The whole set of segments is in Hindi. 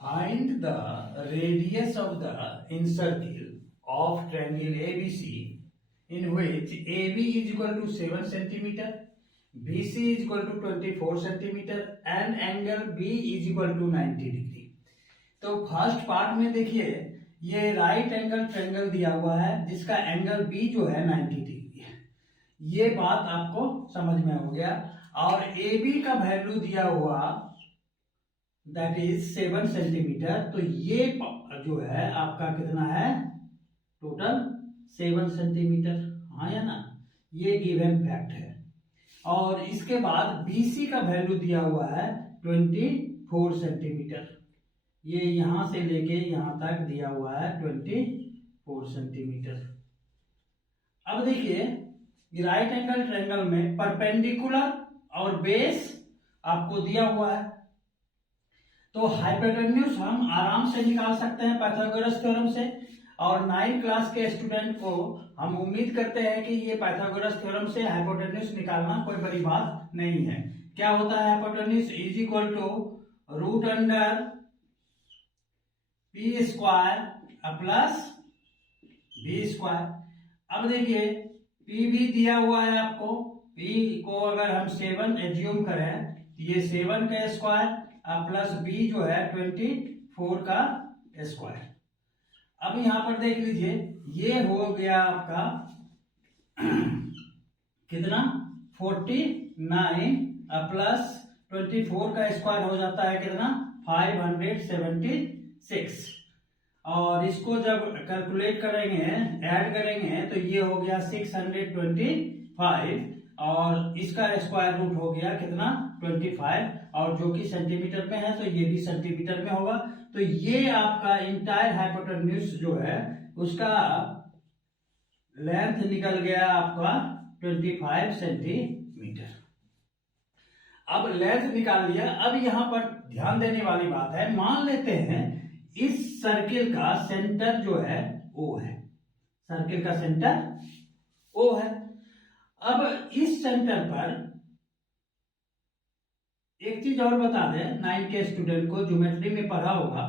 Find the radius of the incircle of triangle ABC in which AB is equal to 7 cm, BC is equal to 24 cm and angle B is equal to 90 degree. तो फर्स्ट पार्ट में देखिए ये राइट एंगल ट्रायंगल दिया हुआ है जिसका एंगल B जो है 90 डिग्री है। ये बात आपको समझ में हो गया। और AB का वैल्यू दिया हुआ दैट इज 7 सेंटीमीटर। तो ये जो है आपका कितना है, टोटल 7 सेंटीमीटर, हाँ या ना, ये गिवन फैक्ट है। और इसके बाद BC का वैल्यू दिया हुआ है 24 सेंटीमीटर। ये यहां से लेके यहां तक दिया हुआ है 24 सेंटीमीटर। अब देखिए राइट एंगल ट्रायंगल में परपेंडिकुलर और बेस आपको दिया हुआ है, तो हाइपोटेन्यूज हम आराम से निकाल सकते हैं पाइथागोरस थ्योरम से। और 9 क्लास के स्टूडेंट को हम उम्मीद करते हैं कि ये पाइथागोरस थ्योरम से हाइपोटेन्यूज निकालना कोई बड़ी बात नहीं है। क्या होता है hypotenuse is equal to root under P square plus B square. अब देखिए पी भी दिया हुआ है आपको, पी को अगर हम 7 एज्यूम करें तो ये 7 का स्क्वायर प्लस बी जो है 24 का स्क्वायर। अब यहां पर देख लीजिए ये हो गया आपका कितना 49 प्लस 24 का स्क्वायर हो जाता है कितना 576। और इसको जब कैलकुलेट करेंगे ऐड करेंगे तो ये हो गया 625 और इसका स्क्वायर रूट हो गया कितना 25 और जो कि सेंटीमीटर में है तो ये भी सेंटीमीटर में होगा। तो ये आपका इंटायर हाइपोटेन्यूज जो है उसका लेंथ निकल गया आपका 25 सेंटीमीटर। अब लेंथ निकाल लिया। अब यहां पर ध्यान देने वाली बात है, मान लेते हैं इस सर्किल का सेंटर जो है O है, सर्किल का सेंटर O है। अब इस सेंटर पर एक चीज और बता दें 9 के स्टूडेंट को, ज्योमेट्री में पढ़ा होगा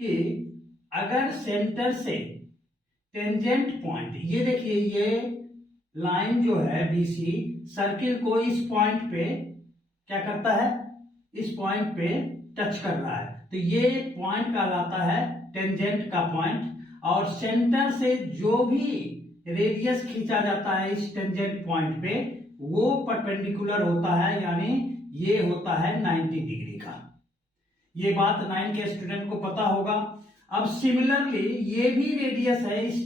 कि अगर सेंटर से टेंजेंट पॉइंट, ये देखिए ये लाइन जो है BC सर्किल को इस पॉइंट पे क्या करता है, इस पॉइंट पे टच कर रहा है, तो ये पॉइंट कहलाता है टेंजेंट का पॉइंट। और सेंटर से जो भी रेडियस खींचा जाता है इस टेंजेंट पॉइंट पे वो परपेंडिकुलर होता है, यानी ये होता है 90 डिग्री का। ये बात 9 के स्टूडेंट को पता होगा। अब सिमिलरली ये भी रेडियस है इस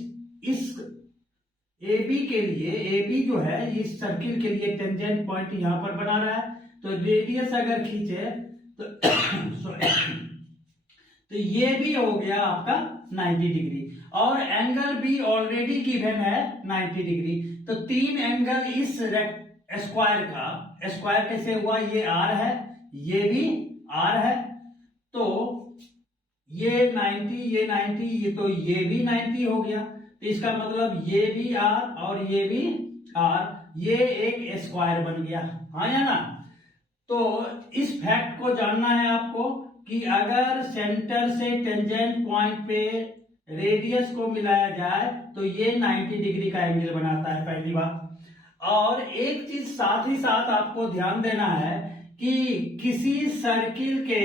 AB के लिए, AB जो है इस सर्किल के लिए टेंजेंट पॉइंट यहां पर बना रहा है, तो रेडियस अगर खींचे तो ये भी हो गया आपका 90 डिग्री। और एंगल भी ऑलरेडी गिवन है 90 डिग्री। तो 3 एंगल इस स्क्वायर का, स्क्वायर कैसे हुआ, ये R है, ये भी R है, तो ये 90, ये 90, ये तो ये भी 90 हो गया। तो इसका मतलब ये भी R और ये भी R, ये एक स्क्वायर बन गया, हाँ या ना। तो इस फैक्ट को जानना है आपको कि अगर सेंटर से टेंजेंट पॉइंट पे रेडियस को मिलाया जाए तो ये 90 डिग्री का एंगल बनाता है, पहली बात। और एक चीज साथ ही साथ आपको ध्यान देना है कि किसी सर्किल के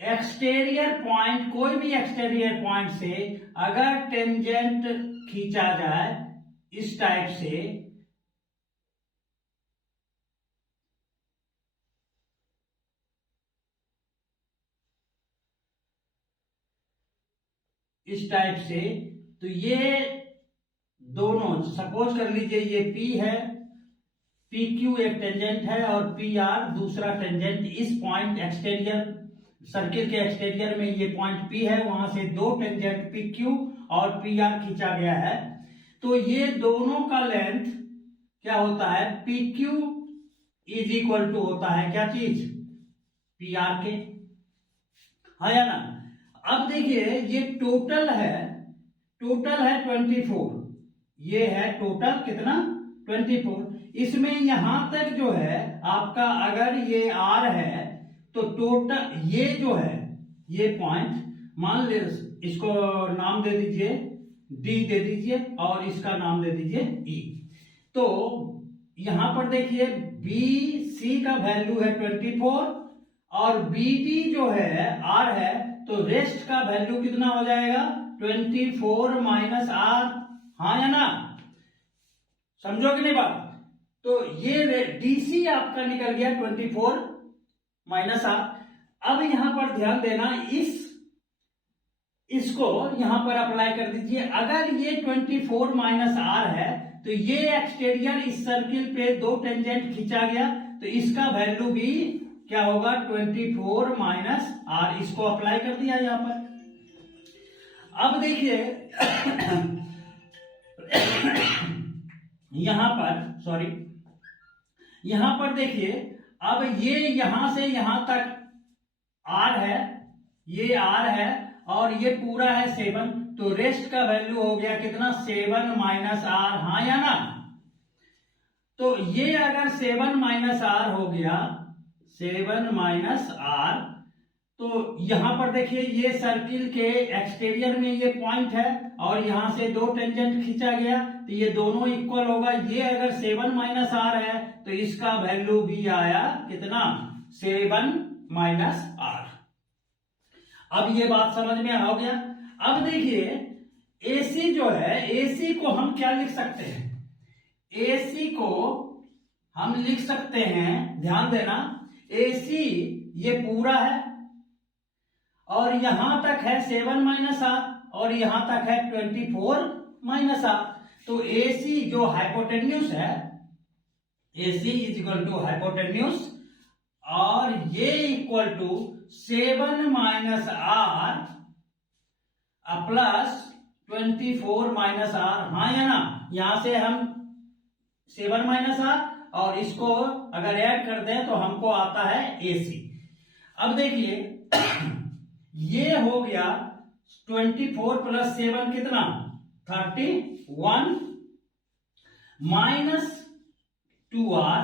एक्सटीरियर पॉइंट, कोई भी एक्सटीरियर पॉइंट से अगर टेंजेंट खींचा जाए इस टाइप से, इस टाइप से, तो ये दोनों सपोज कर लीजिए ये P है, PQ एक टेंजेंट है और PR दूसरा टेंजेंट। इस पॉइंट एक्सटीरियर सर्किल के एक्सटीरियर में ये पॉइंट P है, वहां से 2 टेंजेंट PQ और PR खींचा गया है। तो ये दोनों का लेंथ क्या होता है, PQ इज इक्वल टू होता है क्या चीज, PR के, हाँ या ना। अब देखिए ये टोटल है 24, ये है टोटल कितना 24। इसमें यहां तक जो है आपका, अगर ये R है तो टोटल ये जो है ये पॉइंट मान ले, इसको नाम दे दीजिए डी दे दीजिए और इसका नाम दे दीजिए ई। तो यहां पर देखिए बी सी का वैल्यू है 24 और बी डी जो है आर है, तो रेस्ट का वैल्यू कितना हो जाएगा 24 माइनस आर। हाँ या ना, समझो कि नहीं बात। तो ये डीसी आपका निकल गया 24 माइनस आर। अब यहां पर ध्यान देना, इसको यहां पर अप्लाई कर दीजिए। अगर ये 24 माइनस आर है तो ये एक्सटीरियर इस सर्किल पे 2 टेंजेंट खींचा गया, तो इसका वैल्यू भी क्या होगा 24 माइनस आर। इसको अप्लाई कर दिया यहां पर। अब देखिए यहां पर देखिए, अब ये यहां से यहां तक आर है, ये आर है और ये पूरा है 7, तो रेस्ट का वैल्यू हो गया कितना 7 माइनस आर। हाँ या ना। तो ये अगर 7 माइनस आर हो गया, 7 माइनस आर, तो यहां पर देखिए ये सर्किल के एक्सटीरियर में ये पॉइंट है और यहां से 2 टेंजेंट खींचा गया, तो ये दोनों इक्वल होगा। ये अगर 7 माइनस आर है तो इसका वैल्यू भी आया कितना 7 माइनस आर। अब ये बात समझ में आ गया। अब देखिए AC जो है, AC को हम क्या लिख सकते हैं, AC को हम लिख सकते हैं, ध्यान देना, AC ये पूरा है और यहां तक है 7 माइनस आर और यहां तक है 24 माइनस आर। तो AC जो हाइपोटेन्यूस है, AC is equal to hypotenuse और ये equal to 7 minus R plus 24 minus R. हाँ या ना, यहां से हम 7 माइनस आर और इसको अगर ऐड कर दें तो हमको आता है AC। अब देखिए ये हो गया 24 प्लस 7 कितना 31 माइनस 2R।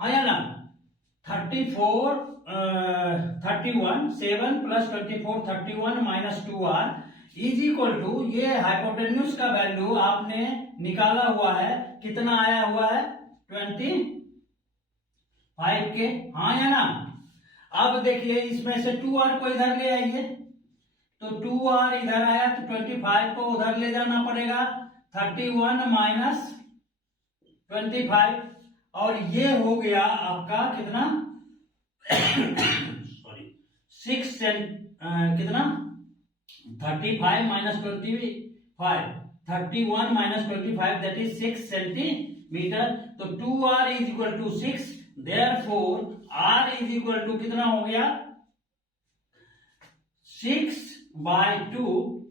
हाँ या ना, 31 7 plus 24 31 minus 2R is equal to, ये हाइपोटेन्यूस का वैल्यू आपने निकाला हुआ है, कितना आया हुआ है 25 के। हाँ या ना। अब देखिए इसमें से 2R को इधर ले आइए, तो 2R इधर आया तो 25 को उधर ले जाना पड़ेगा, 31 माइनस 25 और ये हो गया आपका कितना सॉरी 6 कितना 35 minus 25 31 minus 25 that is 6 centimetre. तो 2R is equal to 6, therefore R is equal to कितना हो गया 6/2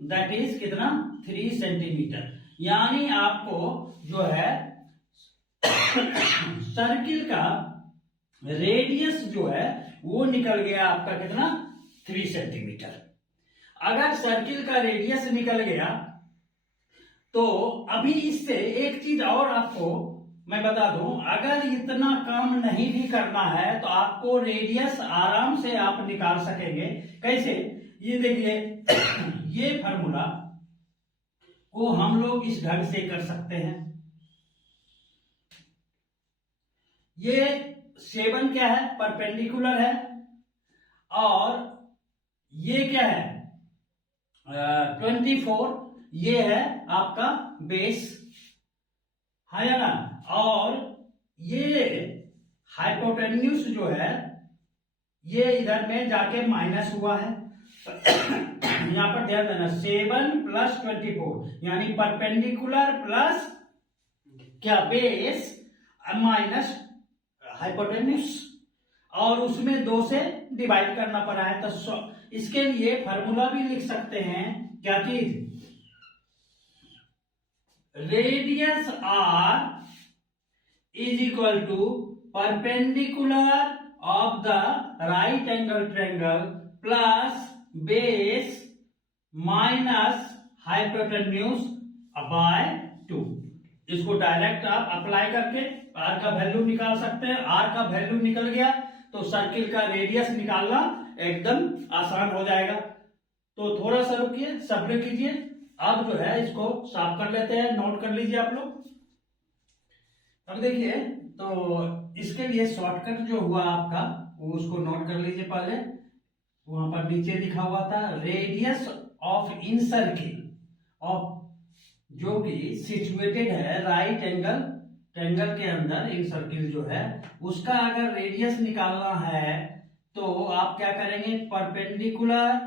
दैट इज कितना 3 सेंटीमीटर। यानी आपको जो है सर्किल का रेडियस जो है वो निकल गया आपका कितना 3 सेंटीमीटर। अगर सर्किल का रेडियस निकल गया तो अभी इससे एक चीज और आपको मैं बता दूं, अगर इतना काम नहीं भी करना है तो आपको रेडियस आराम से आप निकाल सकेंगे। कैसे, ये देखिए ये फार्मूला को हम लोग इस ढंग से कर सकते हैं। ये 7 क्या है परपेंडिकुलर है और ये क्या है 24 ये है आपका बेस, है ना। और ये हाइपोटेन्यूस जो है ये इधर में जाके माइनस हुआ है। यहां पर ध्यान देना 7 प्लस 24 यानी परपेंडिकुलर प्लस क्या बेस माइनस हाइपोटेन्यूस और उसमें 2 से डिवाइड करना पड़ा है। तो इसके लिए फार्मूला भी लिख सकते हैं, क्या चीज radius R is equal to perpendicular of the right angle triangle plus base minus hypotenuse by 2। इसको डायरेक्ट आप अप्लाई करके R का वैल्यू निकाल सकते हैं। R का वैल्यू निकल गया तो सर्किल का रेडियस निकालना एकदम आसान हो जाएगा। तो थोड़ा सा रुकिए, सब्र कीजिए। अब जो है इसको साफ कर लेते हैं, नोट कर लीजिए आप लोग। अब देखिए, तो इसके लिए शॉर्टकट जो हुआ आपका वो उसको नोट कर लीजिए पहले। वहां पर नीचे लिखा हुआ था radius of in circle of, जो कि सिचुएटेड है राइट एंगल ट्रायंगल के अंदर। इन सर्किल जो है उसका अगर रेडियस निकालना है तो आप क्या करेंगे, perpendicular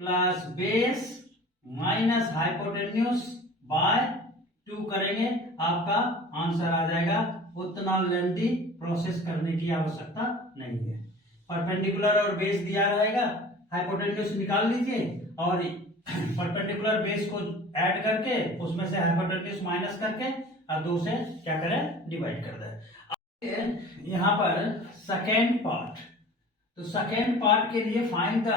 plus base minus hypotenuse by 2 करेंगे, आपका आंसर आ जाएगा। उतना लेंथी प्रोसेस करने की आवश्यकता नहीं है। परपेंडिकुलर और बेस दिया रहेगा, हाइपोटेन्यूज निकाल लीजिए और परपेंडिकुलर बेस को ऐड करके उसमें से हाइपोटेन्यूज माइनस करके और 2 से क्या करें, डिवाइड कर दें। यहाँ पर सेकेंड पार्ट, तो सेकेंड पार्ट के लिए find the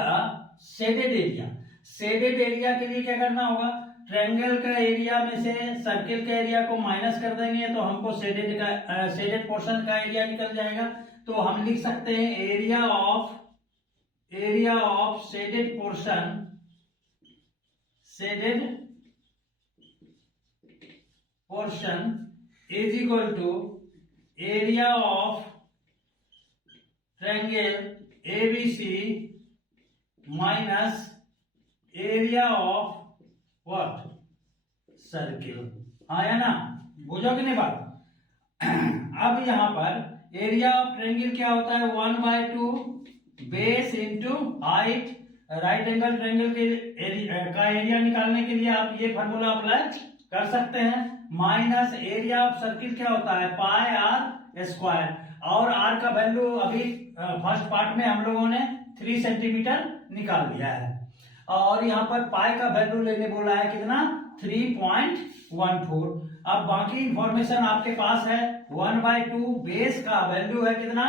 shaded area. Shaded area के लिए क्या करना होगा, ट्रायंगल का एरिया में से सर्किल का एरिया को माइनस कर देंगे तो हमको शेडेड पोर्शन का एरिया निकल जाएगा। तो हम लिख सकते हैं area of shaded portion, is equal to area of triangle ABC minus area of what, circle. आया ना, बुझो कि नहीं बात। अब यहां पर एरिया ऑफ ट्रायंगल क्या होता है, 1/2 base into height. Right angle triangle के का एरिया निकालने के लिए आप ये फार्मूला अप्लाई कर सकते हैं। माइनस एरिया ऑफ सर्किल क्या होता है, पाई आर स्क्वायर। और आर का वैल्यू अभी फर्स्ट पार्ट में हम लोगों ने 3 सेंटीमीटर निकाल दिया है। और यहाँ पर पाई का वैल्यू लेने बोला है कितना, 3.14। अब बाकी इंफॉर्मेशन आपके पास है। 1/2 बेस का वैल्यू है कितना,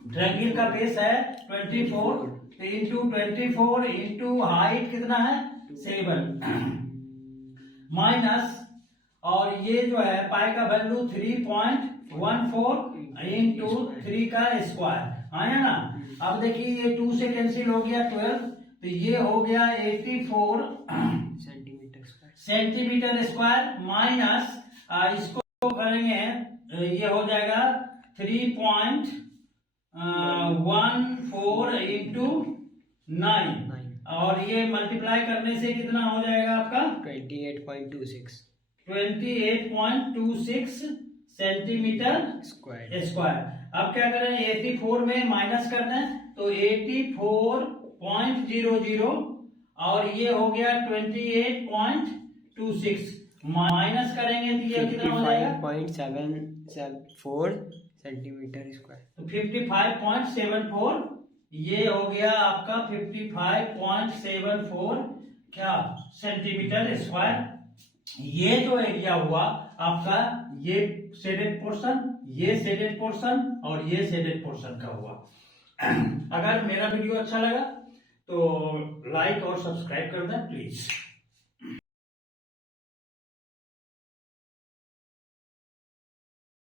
ट्रायंगल का बेस है 24 इंटू 24 इंटू हाइट कितना है 7 माइनस, और ये जो है पाई का वैल्यू 3.14 इंटू 3 का स्क्वायर। आया ना। अब देखिए ये 2 से कैंसिल हो गया 12, तो ये हो गया 84 सेंटीमीटर स्क्वायर माइनस इसको करेंगे, ये हो जाएगा 3.14 इंटू 9, और ये मल्टीप्लाई करने से कितना हो जाएगा आपका 28.26 सेंटीमीटर स्क्वायर। अब क्या करें, 84 में माइनस करना है तो 84.00, और ये हो गया 28.26 माइनस करेंगे तो ये कितना हो जाएगा 55.74 सेंटीमीटर स्क्वायर। तो 55.74, ये हो गया आपका 55.74 क्या सेंटीमीटर स्क्वायर। ये जो एरिया हुआ आपका, ये शेडेड पोर्शन, ये शेडेड पोर्शन और ये शेडेड पोर्शन का हुआ। अगर मेरा वीडियो अच्छा लगा तो लाइक और सब्सक्राइब कर दें प्लीज।